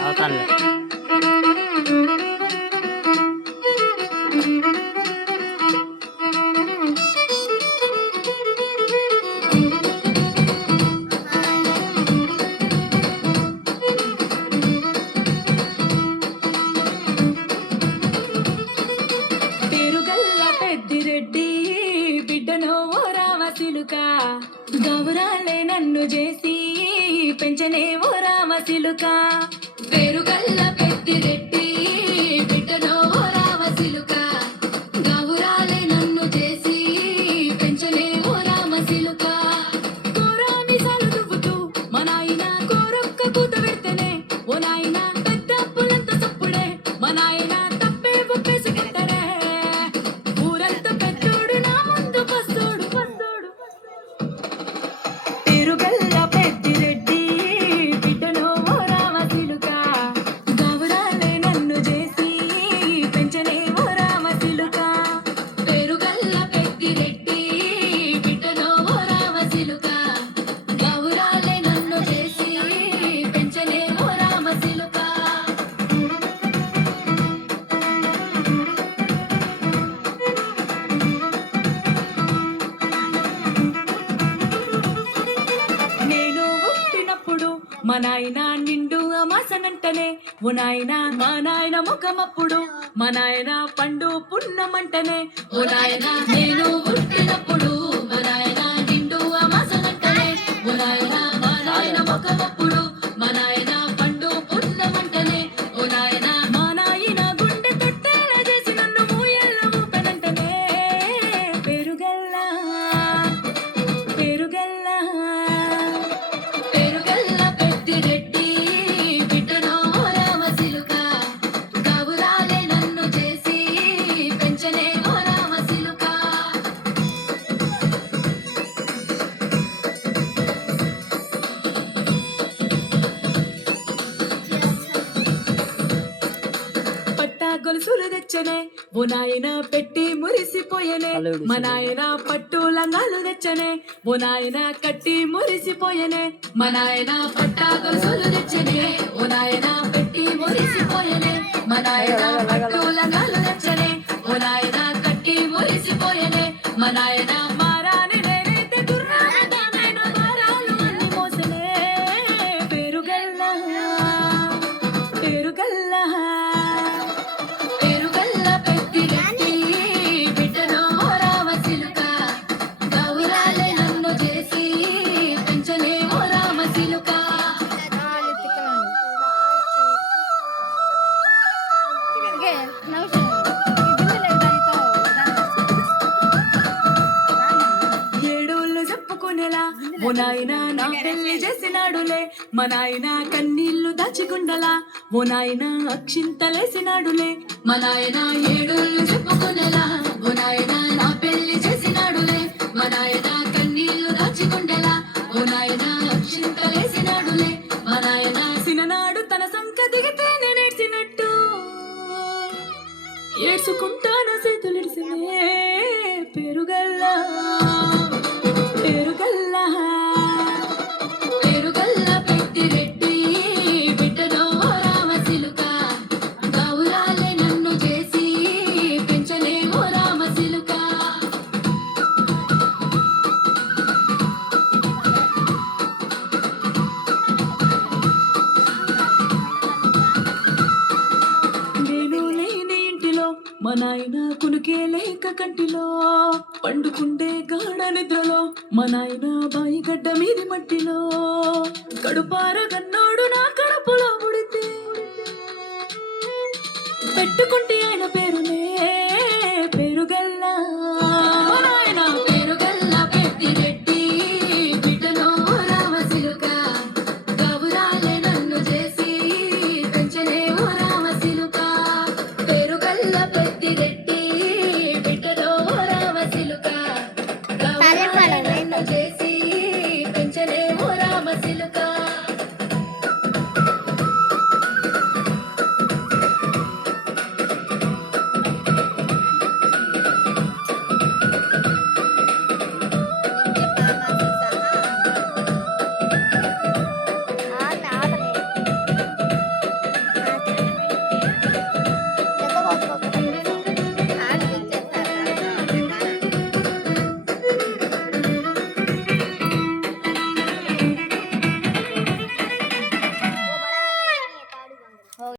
అవుతానులే. పేరుగల్ల పెద్దిరెడ్డి బిడ్డను ఓ రామసిలుక గౌరాలే నన్ను చేసి పెంచనే ఓ రామసిలుక. పేరుగల్ల పెద్దిరెడ్డి బిడ్డను ఓ రామసిలుక గౌరాలే నన్ను చేసి పెంచనే ఓ రామసిలుక. కోరాని సాలు దువ్వుతూ మా నాయన కోరొక్క కూత పెడితేనే ఓ నాయన పెద్ద పులంత సప్పుడే మా నాయన తప్పే ఒప్పేసి గిట్టరే. ఊరంతా పెద్దోడు నా ముందు పస్తోడు పస్తోడు. పేరుగల్ల పెద్దిరెడ్డి బిడ్డలో ఓ రామసిలుక గౌరాలే నన్ను చేసి పెంచనే ఓ రామసిలుక. పేరుగల్ల పెద్దిరెడ్డి బిడ్డలో ఓ రామసిలుక గౌరాలే నన్ను చేసి పెంచనే ఓ రామసిలుక. నేను పుట్టినప్పుడు మా నాయన నిండు అమాసనంటనే ఓ నాయన మా నాయన ముఖమప్పుడు మా నాయన పండు పున్నమంటనే ఓ నాయన. నేను పుట్టినప్పుడు మా నాయన నిండు అమాసనంటనే ఓ నాయన మా నాయన ముఖమప్పుడు మా నాయన పండు పున్నమంటనే ఓ నాయన. మా నాయన గుండె తొట్టేలా చేసి నన్ను మూయల్ల ఊపెనంటనే. పేరుగల్ల పేరుగల్ల పేరుగల్ల పెద్దిరెడ్డి బిడ్డలో ఓ రామసిలుక గౌరాలే నన్ను చేసి పెంచనే ఓ రామసిలుక. పట్టా గొలుసులు తెచ్చనే ఓ నాయన పెట్టి మురిసిపోయనే. మా నాయన పట్టు లంగాలు తెచ్చనే ఓ నాయన కట్టి మురిసిపోయనే. మా నాయన పట్టా గొలుసులు తెచ్చనే ఓ నాయన పెట్టి మురిసిపోయనే. మా నాయన పట్టు లంగాలు తెచ్చనే ఓ నాయన కట్టి మురిసిపోయనే. మా నాయన మారాని నేనైతే గుర్రాల దానైన మారాలు అన్ని మోసనే. పేరుగల్ల పేరుగల్ల పేరుగల్ల పెద్దిరెడ్డి బిడ్డలో ఓ రామసిలుక గౌరాలే నన్ను చేసి పెంచనే ఓ రామసిలుక. ఏడోళ్ళు చెప్పుకునేలా ఓ నాయన నా పెళ్లి చేసినాడులే. మా నాయన కన్నీళ్లు దాచికుండలా ఓ నాయన అక్షింతలేసినాడులే. మా నాయన ఏడోళ్ళు చెప్పుకునేలా ఓ నాయన నా పెళ్లి చేసినాడులే. మా నాయన కన్నీళ్లు దాచికుండలా ఓ నాయన అక్షింతలేసినాడులే. మా నాయన సిననాడు తన సంక దిగితేనే నేర్చినట్టు ఏడ్చుకుంటాను చేతులిడిసినే. పేరుగల్ల పేరుగల్ల పేరుగల్ల పెద్దిరెడ్డి బిడ్డలో ఓ రామసిలుక గౌరాలే నన్ను చేసి పెంచనే ఓ రామసిలుక. నేను లేని ఇంటిలో మా నాయన కునుకే లేక కంటిలో పండుకుండే గాఢ నిద్రలో మా నాయన బాయి గడ్డ మీది మట్టిలో కడుపారగా